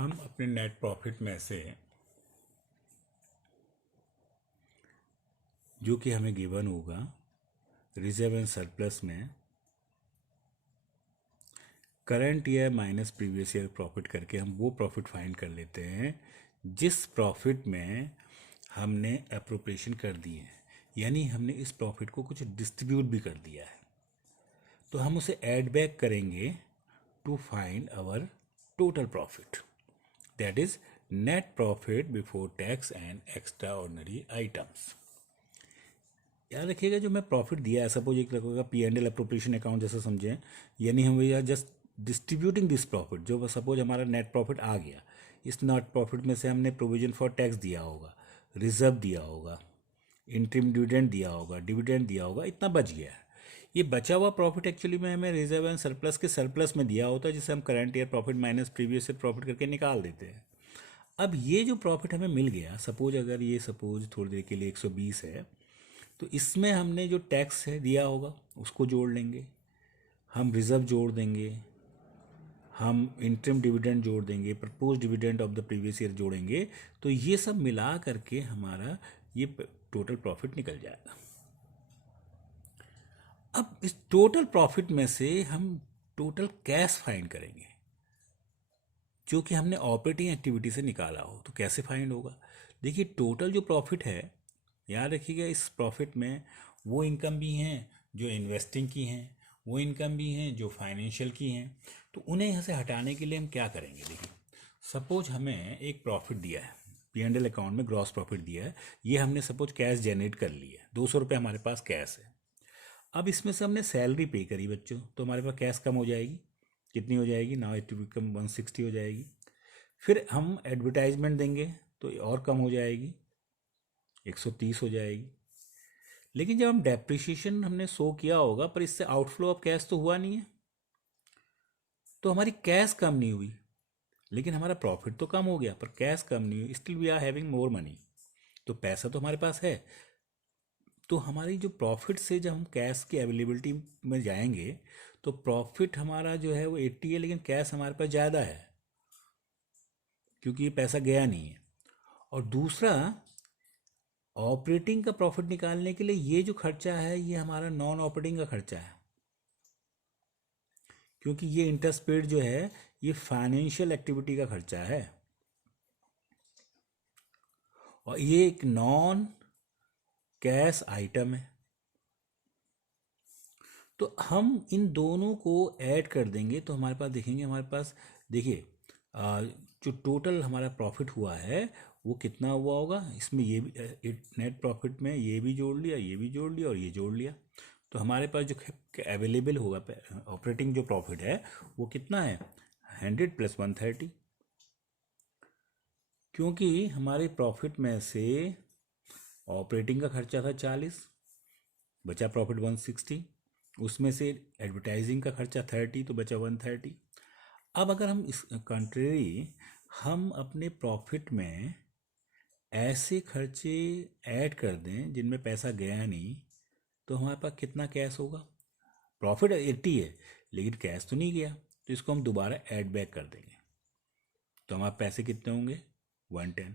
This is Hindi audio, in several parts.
हम अपने नेट प्रॉफिट में से जो कि हमें गिवन होगा रिजर्व एंड सरप्लस में current year minus previous year profit करके हम वो प्रॉफिट फाइंड कर लेते हैं जिस प्रॉफिट में हमने अप्रोप्रिएशन कर दी है, यानी हमने इस प्रॉफिट को कुछ डिस्ट्रीब्यूट भी कर दिया है। तो हम उसे ऐड बैक करेंगे to find our total profit, that is net profit before tax and extra ordinary items. याद रखिएगा, जो मैं प्रॉफिट दिया है, सपोज एक लगेगा P and L appropriation account जैसा समझें, यानी हम भैया जस्ट डिस्ट्रीब्यूटिंग दिस प्रॉफिट। जो सपोज हमारा नेट प्रॉफिट आ गया, इस नेट प्रॉफिट में से हमने प्रोविजन फॉर टैक्स दिया होगा, रिजर्व दिया होगा, इंटरिम डिविडेंड दिया होगा, इतना बच गया है। ये बचा हुआ प्रॉफिट एक्चुअली में हमें रिजर्व एंड सरप्लस के सरप्लस में दिया होता है, जिसे हम current year profit minus previous year profit करके निकाल देते हैं। अब ये जो प्रॉफिट हमें मिल गया, सपोज अगर ये सपोज थोड़ी देर के लिए 120 है, तो इसमें हमने जो टैक्स है दिया होगा उसको जोड़ लेंगे, हम रिजर्व जोड़ देंगे, हम इंटरिम डिविडेंड जोड़ देंगे, propose dividend of the previous year जोड़ेंगे, तो ये सब मिला करके हमारा ये टोटल प्रॉफिट निकल जाएगा। अब इस टोटल प्रॉफिट में से हम टोटल कैश फाइंड करेंगे जो कि हमने ऑपरेटिंग एक्टिविटी से निकाला हो। तो कैसे फाइंड होगा? देखिए, टोटल जो प्रॉफिट है, याद रखिएगा, इस प्रॉफिट में वो इनकम भी हैं जो इन्वेस्टिंग की हैं, वो इनकम भी हैं जो फाइनेंशियल की हैं। तो उन्हें यहाँ से हटाने के लिए हम क्या करेंगे? देखिए, सपोज हमें एक प्रॉफिट दिया है, पी एंड एल अकाउंट में ग्रॉस प्रॉफिट दिया है, ये हमने सपोज कैश जनरेट कर लिया है, 200 रुपये हमारे पास कैश है। अब इसमें से हमने सैलरी पे करी बच्चों, तो हमारे पास कैश कम हो जाएगी। कितनी हो जाएगी? नाउ इट बिकम 160 हो जाएगी। फिर हम एडवर्टाइजमेंट देंगे तो और कम हो जाएगी, 130 हो जाएगी। लेकिन जब हम डेप्रिसिएशन हमने शो किया होगा, पर इससे आउटफ्लो ऑफ कैश तो हुआ नहीं है, तो हमारी कैश कम नहीं हुई, लेकिन हमारा प्रॉफिट तो कम हो गया, पर कैश कम नहीं हुई। Still we are having more money, तो पैसा तो हमारे पास है। तो हमारी जो प्रॉफिट से जब हम कैश की अवेलेबिलिटी में जाएंगे, तो प्रॉफिट हमारा जो है वो 80 है, लेकिन कैश हमारे पास ज़्यादा है क्योंकि ये पैसा गया नहीं है। और दूसरा, ऑपरेटिंग का प्रॉफिट निकालने के लिए ये जो खर्चा है, ये हमारा नॉन ऑपरेटिंग का खर्चा है, क्योंकि ये इंटरेस्ट पेड जो है ये फाइनेंशियल एक्टिविटी का खर्चा है, और ये एक नॉन कैश आइटम है। तो हम इन दोनों को ऐड कर देंगे तो हमारे पास देखेंगे, हमारे पास देखिए जो टोटल हमारा प्रॉफिट हुआ है वो कितना हुआ होगा। इसमें ये भी नेट प्रॉफिट में ये भी जोड़ लिया, ये भी जोड़ लिया और ये जोड़ लिया, तो हमारे पास जो अवेलेबल होगा ऑपरेटिंग जो प्रॉफिट है वो कितना है? 100 + 130, क्योंकि हमारे प्रॉफिट में से ऑपरेटिंग का खर्चा था 40, बचा प्रॉफिट 160, उसमें से एडवर्टाइजिंग का खर्चा 30, तो बचा 130। अब अगर हम इस कंट्रेरी हम अपने प्रॉफिट में ऐसे खर्चे ऐड कर दें जिनमें पैसा गया नहीं, तो हमारे पास कितना कैश होगा? प्रॉफिट 80 है लेकिन कैश तो नहीं गया, तो इसको हम दोबारा ऐड बैक कर देंगे, तो हमारे पैसे कितने होंगे? 110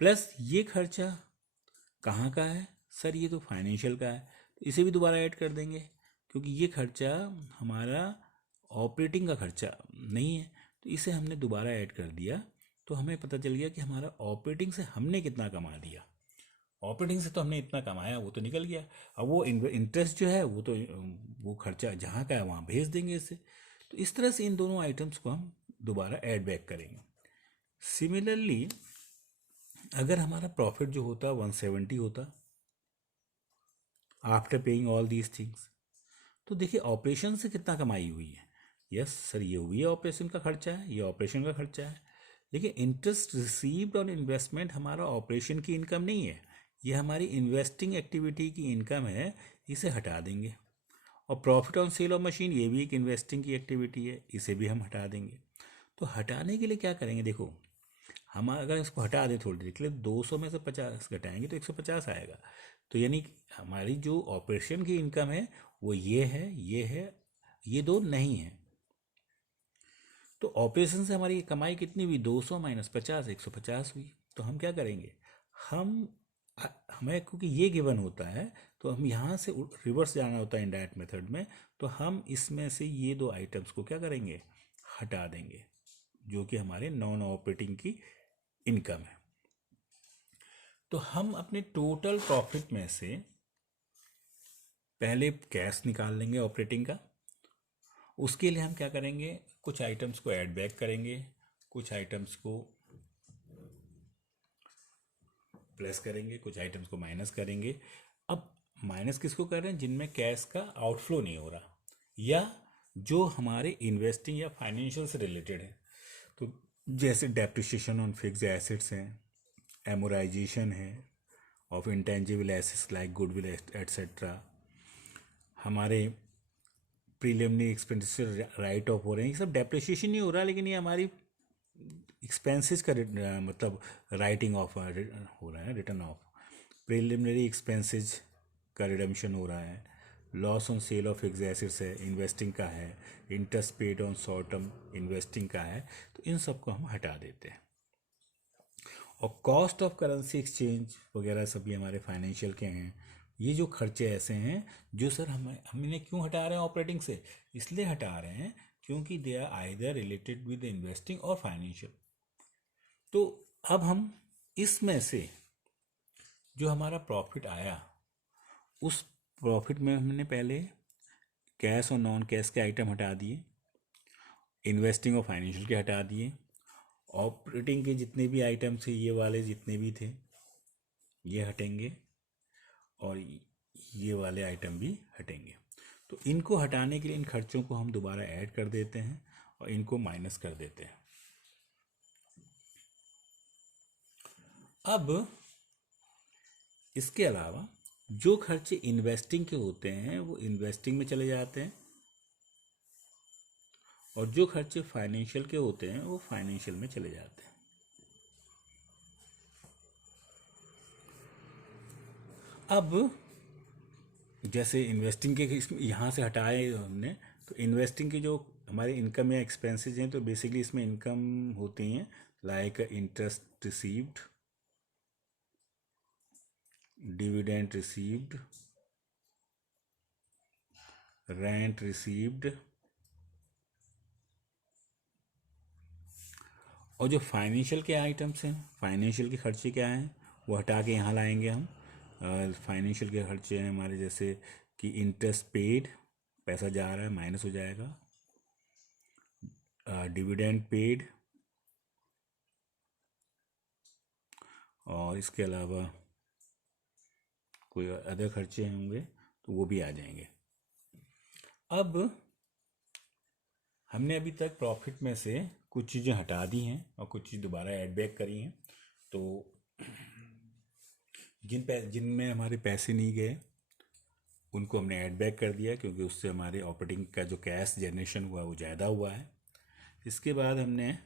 प्लस ये खर्चा कहाँ का है सर? ये तो फाइनेंशियल का है, तो इसे भी दोबारा ऐड कर देंगे, क्योंकि ये खर्चा हमारा ऑपरेटिंग का खर्चा नहीं है, तो इसे हमने दोबारा ऐड कर दिया। तो हमें पता चल गया कि हमारा ऑपरेटिंग से हमने कितना कमा दिया। ऑपरेटिंग से तो हमने इतना कमाया, वो तो निकल गया। अब वो इंटरेस्ट जो है वो तो वो खर्चा जहाँ का है वहाँ भेज देंगे इसे। तो इस तरह से इन दोनों आइटम्स को हम दोबारा ऐड बैक करेंगे। सिमिलरली अगर हमारा प्रॉफिट जो होता 170 होता after paying all these things, तो देखिए ऑपरेशन से कितना कमाई हुई है। यस सर, ये हुई है ऑपरेशन का खर्चा है, ये ऑपरेशन का खर्चा है, लेकिन इंटरेस्ट रिसीव्ड ऑन इन्वेस्टमेंट हमारा ऑपरेशन की इनकम नहीं है, ये हमारी इन्वेस्टिंग एक्टिविटी की इनकम है, इसे हटा देंगे। और profit on sale of machine, ये भी एक इन्वेस्टिंग की एक्टिविटी है, इसे भी हम हटा देंगे। तो हटाने के लिए क्या करेंगे? देखो, हम अगर इसको हटा दें थोड़ी देर के लिए, 200 में से 50 घटाएंगे तो 150 आएगा। तो यानी हमारी जो ऑपरेशन की इनकम है वो ये है, ये है, ये दो नहीं है। तो ऑपरेशन से हमारी कमाई कितनी हुई, 200 माइनस 50, 150 हुई। तो हम क्या करेंगे, हम हमें क्योंकि ये गिवन होता है तो हम यहाँ से रिवर्स जाना होता है इनडायरेक्ट मेथड में, तो हम इसमें से ये दो आइटम्स को क्या करेंगे, हटा देंगे, जो कि हमारे नॉन ऑपरेटिंग की इनकम है। तो हम अपने टोटल प्रॉफिट में से पहले कैश निकाल लेंगे ऑपरेटिंग का। उसके लिए हम क्या करेंगे, कुछ आइटम्स को ऐड बैक करेंगे, कुछ आइटम्स को प्लस करेंगे, कुछ आइटम्स को माइनस करेंगे। अब माइनस किसको कर रहे हैं, जिनमें कैश का आउटफ्लो नहीं हो रहा या जो हमारे इन्वेस्टिंग या फाइनेंशियल से रिलेटेड है। तो जैसे डेप्रिसिएशन ऑन फिक्स्ड एसेट्स हैं, एमोराइजेशन है of intangible assets like goodwill etcetera, हमारे प्रीलिमिनरी एक्सपेंडिचर राइट ऑफ हो रहे हैं, ये सब डेप्रिसिएशन नहीं हो रहा, लेकिन ये हमारी एक्सपेंसेस का मतलब राइटिंग ऑफ हो रहा है, रिटर्न ऑफ। प्रीलिमिनरी एक्सपेंसेस का रिडम्पशन हो रहा है, loss on sale of fixed assets है, इन्वेस्टिंग का है, interest paid on short term investing का है। तो इन सब को हम हटा देते हैं। और कॉस्ट ऑफ करेंसी एक्सचेंज वगैरह सभी हमारे फाइनेंशियल के हैं। ये जो खर्चे ऐसे हैं जो सर हम इन्हें क्यों हटा रहे हैं ऑपरेटिंग से, इसलिए हटा रहे हैं क्योंकि they are either related with investing और फाइनेंशियल। तो अब हम इसमें से जो हमारा प्रॉफिट आया, उस प्रॉफिट में हमने पहले कैश और नॉन कैश के आइटम हटा दिए, इन्वेस्टिंग और फाइनेंशियल के हटा दिए, ऑपरेटिंग के जितने भी आइटम थे, ये वाले जितने भी थे ये हटेंगे, और ये वाले आइटम भी हटेंगे। तो इनको हटाने के लिए इन खर्चों को हम दोबारा ऐड कर देते हैं और इनको माइनस कर देते हैं। अब इसके अलावा जो खर्चे इन्वेस्टिंग के होते हैं वो इन्वेस्टिंग में चले जाते हैं, और जो खर्चे फाइनेंशियल के होते हैं वो फाइनेंशियल में चले जाते हैं। अब जैसे इन्वेस्टिंग के यहाँ से हटाए हमने, तो इन्वेस्टिंग की जो हमारे इनकम या एक्सपेंसेस हैं, तो बेसिकली इसमें इनकम होती हैं like interest received, dividend received, rent received, और जो फाइनेंशियल के आइटम्स हैं, फाइनेंशियल के खर्चे क्या हैं वो हटा के यहाँ लाएंगे हम। फाइनेंशियल के खर्चे हैं हमारे जैसे कि इंटरेस्ट पेड, पैसा जा रहा है माइनस हो जाएगा, डिविडेंड पेड, और इसके अलावा कोई अदर खर्चे होंगे तो वो भी आ जाएंगे। अब हमने अभी तक प्रॉफिट में से कुछ चीज़ें हटा दी हैं और कुछ चीज़ दोबारा ऐड बैक करी हैं। तो जिनमें हमारे पैसे नहीं गए उनको हमने ऐड बैक कर दिया, क्योंकि उससे हमारे ऑपरेटिंग का जो कैश जनरेशन हुआ वो ज़्यादा हुआ है। इसके बाद हमने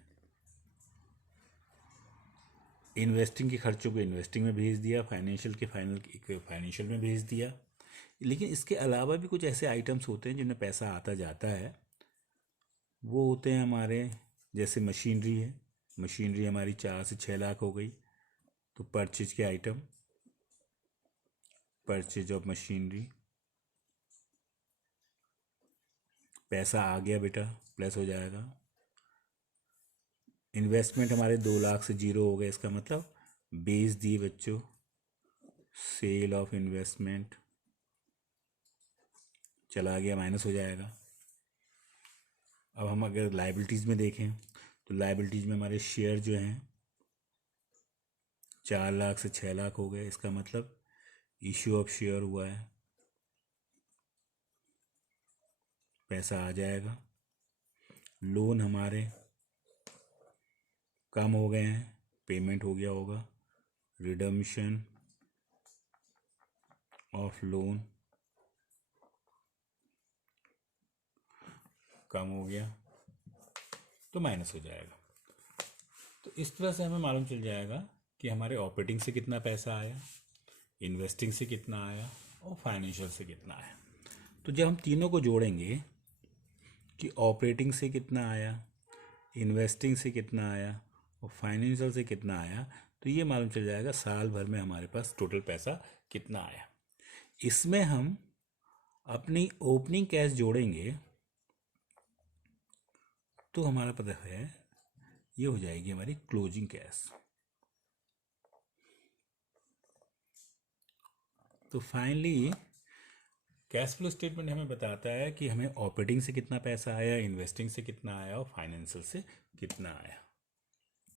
इन्वेस्टिंग के खर्चों को इन्वेस्टिंग में भेज दिया, फाइनेंशियल के फाइनेंशियल में भेज दिया। लेकिन इसके अलावा भी कुछ ऐसे आइटम्स होते हैं जिनमें पैसा आता जाता है, वो होते हैं हमारे जैसे मशीनरी है, मशीनरी हमारी 4 से 6 लाख हो गई, तो परचेज के आइटम, परचेज ऑफ मशीनरी, पैसा आ गया बेटा, प्लस हो जाएगा। इन्वेस्टमेंट हमारे 2 लाख से जीरो हो गए, इसका मतलब बेच दिए बच्चों, सेल ऑफ इन्वेस्टमेंट चला गया, माइनस हो जाएगा। अब हम अगर लाइबिलिटीज़ में देखें तो लाइबिलिटीज़ में हमारे शेयर जो हैं 4 लाख से 6 लाख हो गए, इसका मतलब इश्यू ऑफ शेयर हुआ है, पैसा आ जाएगा। लोन हमारे कम हो गए हैं, पेमेंट हो गया होगा, रिडम्पशन ऑफ लोन कम हो गया तो माइनस हो जाएगा। तो इस तरह से हमें मालूम चल जाएगा कि हमारे ऑपरेटिंग से कितना पैसा आया, इन्वेस्टिंग से कितना आया और फाइनेंशियल से कितना आया। तो जब हम तीनों को जोड़ेंगे कि ऑपरेटिंग से कितना आया, इन्वेस्टिंग से कितना आया और फाइनेंशियल से कितना आया, तो ये मालूम चल जाएगा साल भर में हमारे पास टोटल पैसा कितना आया। इसमें हम अपनी ओपनिंग कैश जोड़ेंगे तो हमारा पता है ये हो जाएगी हमारी क्लोजिंग कैश। तो फाइनली कैश फ्लो स्टेटमेंट हमें बताता है कि हमें ऑपरेटिंग से कितना पैसा आया, इन्वेस्टिंग से कितना आया और फाइनेंशियल से कितना आया।